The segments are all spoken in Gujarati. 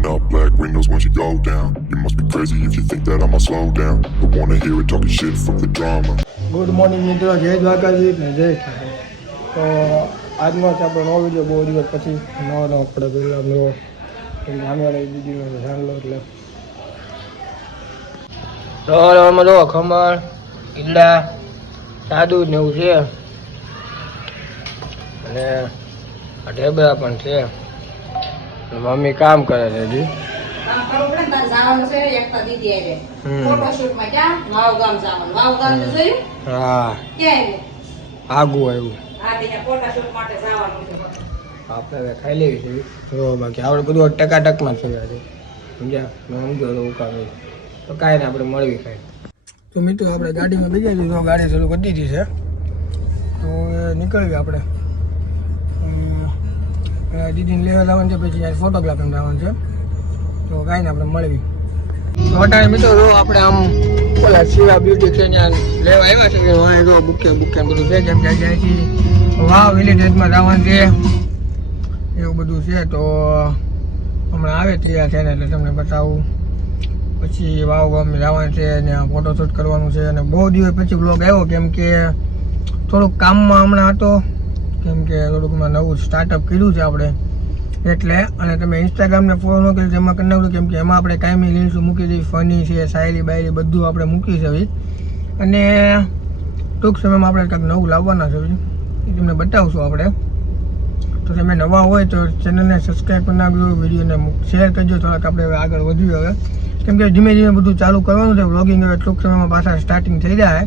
Rolling up black windows once you go down. You must be crazy if you think that I'ma slow down. Don't wanna hear it talking shit, fuck the drama. Good morning મિત્રો, જય દ્વારકાજી ને જય ઠાકોર. તો આજનો છે આપણો નવો વિડીયો, બહુ દિવસ પછી નવો આપણે પહેલાં નવો સામેવાળી દીદીનો જાણલો એટલે તો આમાં જો ખમણ ઈંડા સાદું ને એવું છે અને આ ઢેબરા પણ છે. મમ્મી કામ કરે છે હજી. હા આગું આવ્યું આપણે ખાઈ લેવી છે. જો બાકી આપણે બધું ટકાટકમાં જ થયા છે, સમજ્યા? સમજો તો કામ તો કાંઈ ને આપણે મળવી ખાઈ. તો મિત્રો આપણે ગાડીમાં બેસી જઈએ, તો ગાડી શરૂ કરી દીધી છે. તો એ નીકળવી આપણે દીદીને લેવા જવાનું છે, પછી ફોટોગ્રાફી જવાનું છે. તો કાંઈ ને આપણે મળવી. તો અટાણે મિત્રો જો આપણે આમ ઓલા શિવા બ્યુટી છે ત્યાં લેવા આવ્યા છે. વાંહે જો બુકે બધું છે, કેમ કે ત્યાંથી વાવ વિલેજમાં જવાનું છે એવું બધું છે. તો હમણાં આવે તૈયાર છે ને એટલે તમને બતાવું. પછી વાવ ગામ જવાનું છે ને ફોટોશૂટ કરવાનું છે. અને બહુ દિવસ પછી બ્લોગ આવ્યો, કેમ કે થોડુંક કામમાં હમણાં હતો, કેમ કે થોડુંક નવું સ્ટાર્ટઅપ કર્યું છે આપણે એટલે. અને તમે ઇન્સ્ટાગ્રામને ફોલો ન કરી એમાં કરી નાખજો, કેમ કે એમાં આપણે કાયમી રીલ્સ મૂકી દઈએ, ફની છે, શાયરી બાયરી બધું આપણે મૂકી છે. અને ટૂંક સમયમાં આપણે કંઈક નવું લાવવાના છે, એ તમને બતાવશું આપણે. તો તમે નવા હોય તો ચેનલને સબસ્ક્રાઈબ કરી નાખજો, વિડીયોને શેર કરજો. થોડાક આપણે આગળ વધ્યું હવે, કેમ કે ધીમે ધીમે બધું ચાલુ કરવાનું છે વ્લોગિંગ. હવે ટૂંક સમયમાં પાછા સ્ટાર્ટિંગ થઈ જાય.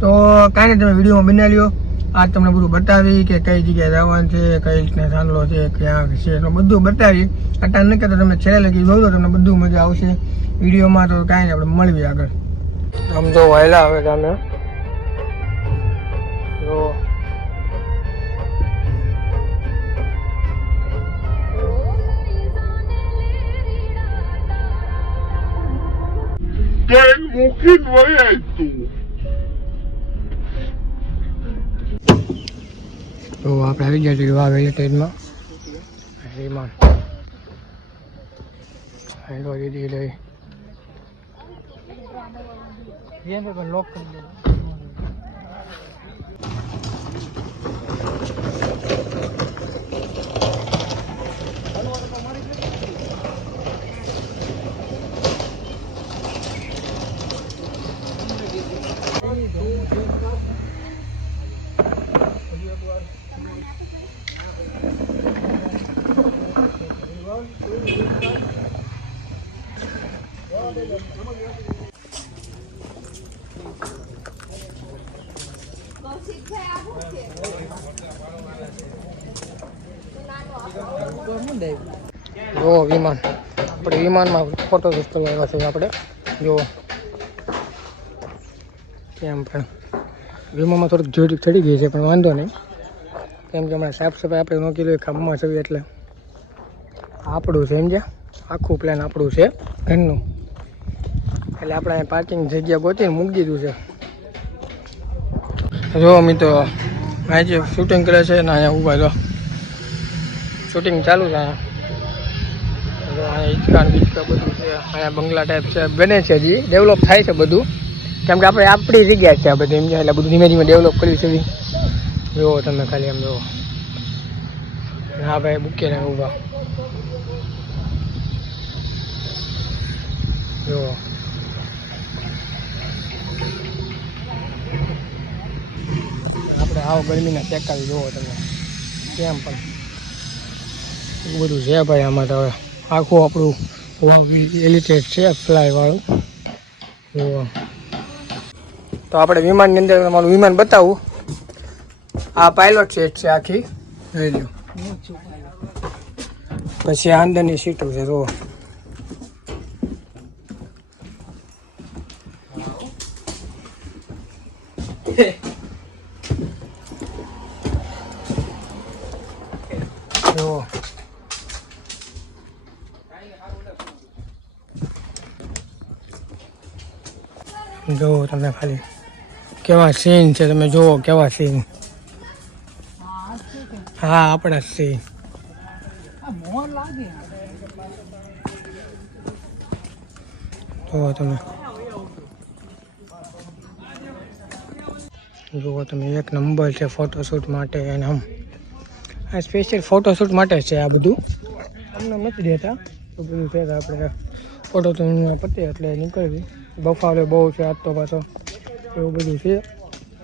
તો કાંઈ નહીં, તમે વિડીયોમાં બનાવી લો. આજ તમને બધું બતાવી કે કઈ જગ્યાએ જવાનું છે, કઈ રીતના ચાંદલો છે, ક્યાં છે, તો બધું બતાવી. અત્યારે નહીં કરતા, તમે છેલ્લે લગી જોજો, તમને બધું મજા આવશે વિડીયોમાં. તો કાંઈ નહીં, આપણે મળીએ આગળ. આમ જો વહેલા હવે તમે જો મૂકીને વળી તું. તો આપણે આવી ગયા છીએ વાવ હેરિટેજમાં. શ્રીમાન હેલો દીદી લઈ લોક કરી દે. જો વિમાન, આપણે વિમાનમાં ફોટોશૂટ કરવા આવ્યા છે આપણે. જો કેમ પણ વિમાનમાં થોડીક જોડી ચડી ગઈ છે, પણ વાંધો નહીં, કેમ કે હમણાં સાફ સફાઈ આપણે નોકી લઈએ ખામમાં છે એટલે આપણું છે, સમજ્યા? આખું પ્લાન આપણું છે ઘરનું, એટલે આપણે અહીંયા પાર્કિંગ જગ્યા ગોતીને મૂકી દીધું છે. જો મિત્રો આજે શૂટિંગ કરે છે ને અહીંયા ઊભા જો શૂટિંગ ચાલુ છે. અહીંયા હિચકા બીચકા બધું છે, અહીંયા બંગલા ટાઈપ છે, બને છે, હજી ડેવલપ થાય છે બધું, કેમ કે આપણે આપણી જગ્યા છે આ બધી, એમ એટલે બધું ધીમે ધીમે ડેવલપ કર્યું છે. જુઓ તમે ખાલી એમ જુઓ. હા ભાઈ બુકે ને ઊભા જુઓ. આપણે આવો ગરમીના ચેકાવી જુઓ તમે કેમ પણ એવું બધું છે ભાઈ. આમાં તો હવે આખું આપણું વાવ એલિટેડ છે ફ્લાયવાળું. જુઓ તો આપણે વિમાનની અંદર તમારું વિમાન બતાવું. આ પાયલોટ સેટ છે આખી, જોઈ લો. પછી આ અંદરની સીટો છે જુઓ. જુઓ જુઓ તમે ખાલી કેવા સીન છે, તમે જુઓ કેવા સીન. હા આપણા સીન જુઓ તમે એક નંબર છે ફોટોશૂટ માટે. અને આમ આ સ્પેશિયલ ફોટોશૂટ માટે છે આ બધું. તમને નથી દેતા તો બધું છે આપણે ફોટો પતે એટલે નીકળવી. બફારો બહુ છે આજ તો પાછો, એવું બધું છે.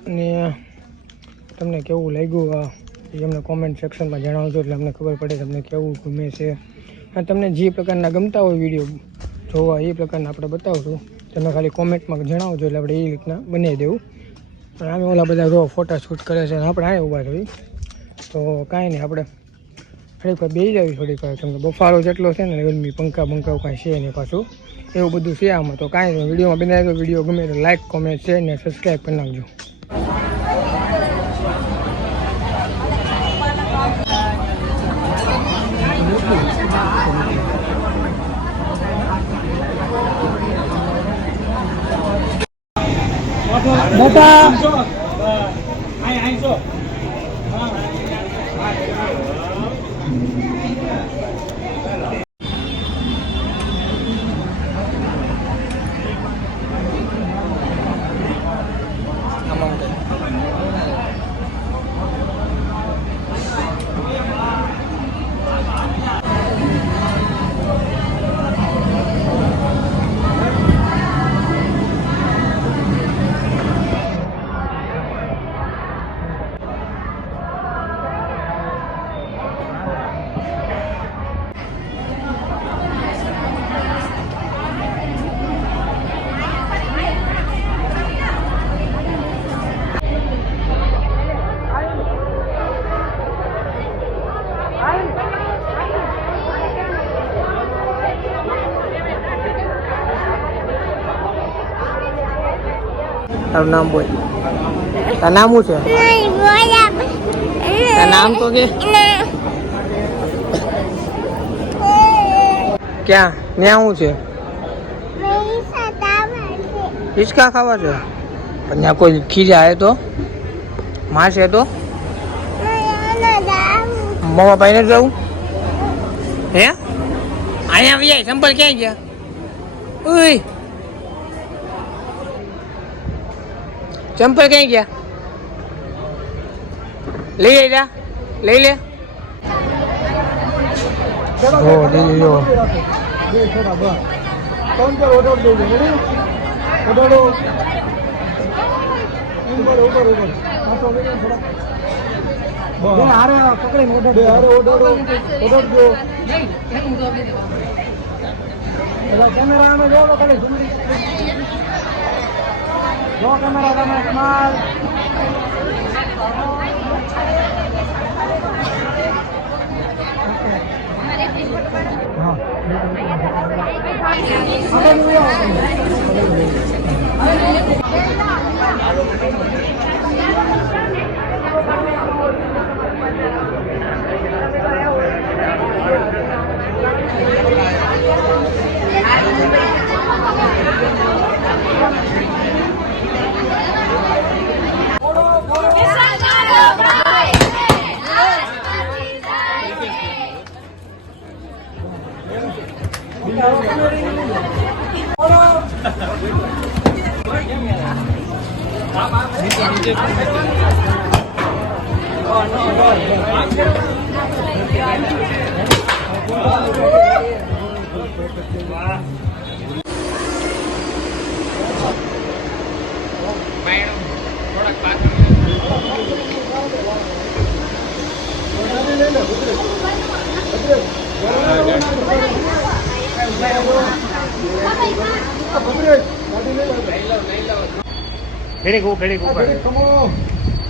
અને તમને કેવું લાગ્યું એ અમને કોમેન્ટ સેક્શનમાં જણાવજો, એટલે અમને ખબર પડે તમને કેવું ગમે છે. અને તમને જે પ્રકારના ગમતા હોય વિડીયો જોવા એ પ્રકારના આપણે બતાવશું. તમે ખાલી કોમેન્ટમાં જણાવજો એટલે આપણે એ રીતના બનાવી દેવું. પણ આમે ઓલા બધા જો ફોટા શૂટ કરે છે અને આપણે આ ઊભા રહી, તો કાંઈ નહીં, આપણે થોડીક વાર બેસી જાવી. થોડીક વાર કેમ કે બફારો જેટલો છે ને ગરમી, પંખા કાંઈ છે નહીં પાછું, એવું બધું છે આમાં. તો કાંઈ નહીં, વિડીયોમાં બનાવી દો. વિડીયો ગમે તો લાઈક, કોમેન્ટ, શેર ને સબસ્ક્રાઈબ કરી નાખજો. તારું નામ બોલ. તારું નામ શું છે? તારું નામ તો કે ક્યાં ત્યાં શું છે? હિચકા ખાવા છે? પણ ત્યાં કોઈ ખીજા હે તો માસ હે તો મમ્મા ભાઈને જવું હે? અહીંયા આવી જાય. સંપલ ક્યાં ગયા? ઉઈ ચંપલ ક્યાં ગયા? લઈ જા, લઈ લે. ઓ દીદી જો કેમેરા જો કેમેરા તમે સ્માઈલ.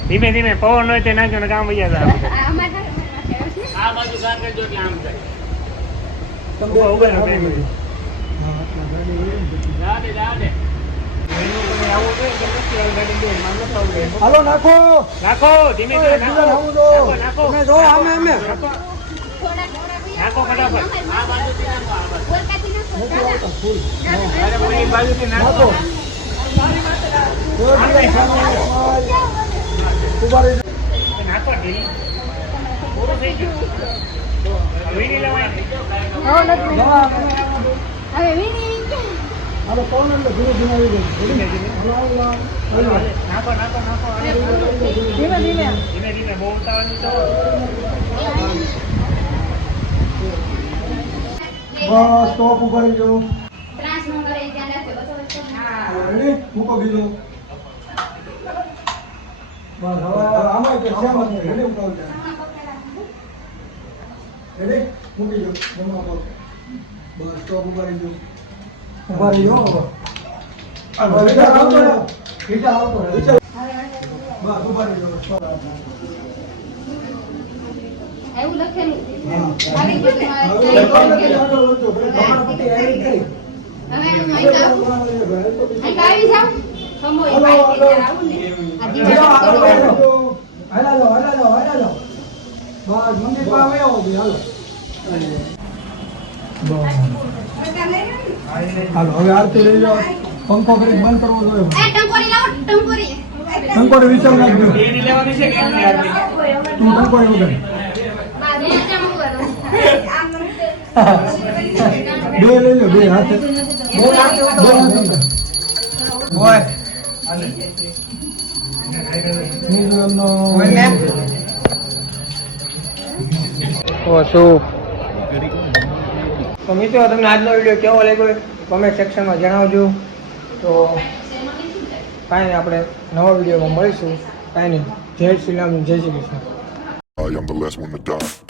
ધીમે ધીમે પવન હોય તે નાખ્યો ને કામ વૈયા જાય. આ બાજુ ગાર કરજો એટલે આમ જાય. તમે ઉભા રહો. હાલો નાખો નાખો ધીમે ધીમે નાખો નાખો તમે જો આમે આમે નાખો ફટાફટ. આ બાજુથી નાખો આ બાજુ ફૂલ અરે ઓલી બાજુથી નાખો. નાખો ઢીલી પૂરું થઈ ગયું. વીણી લેવાય. હવે વિની આપણે કોણ એટલે ધીમે ધીમે આવી ગયું ધીમે ધીમે બસ સ્ટોપ ઉપર આવી ગયો ત્રાસ ન કરે ધ્યાન રાખજો બસો હા રેડી મૂકો બીજો બસ હવે આમાં કે સેમ જ રેડી મૂકો રેડી મૂકી દો જમા પર બસ સ્ટોપ ઉપર આવી ગયો ઉભા રહી ગયો હવે વિચાર આવતો રહે બસ ઉભા રહી ગયો એવું લખેલું હા આવી ગયું હવે અહીં આવી જાવ સમો એ ભાઈ કે આવું ને આ દીવા હાલો હવે આરતી લઈ જાઓ પંખો કરી બંધ કરવો જોઈએ એ ટંકોરી લાવો ટંકોરી ટંકોરે વિચાર નાખજો તું ટંકોરે વગર બે લઈ લો બે હાથે બોય તો મિત્રો તમને આજનો વિડીયો કેવો લાગ્યો કોમેન્ટ સેક્શનમાં જણાવજો તો કાંઈ નહીં આપણે નવા વિડીયોમાં મળીશું કાંઈ નહીં જય શ્રી રામ જય Shri Krishna I am the last one to die.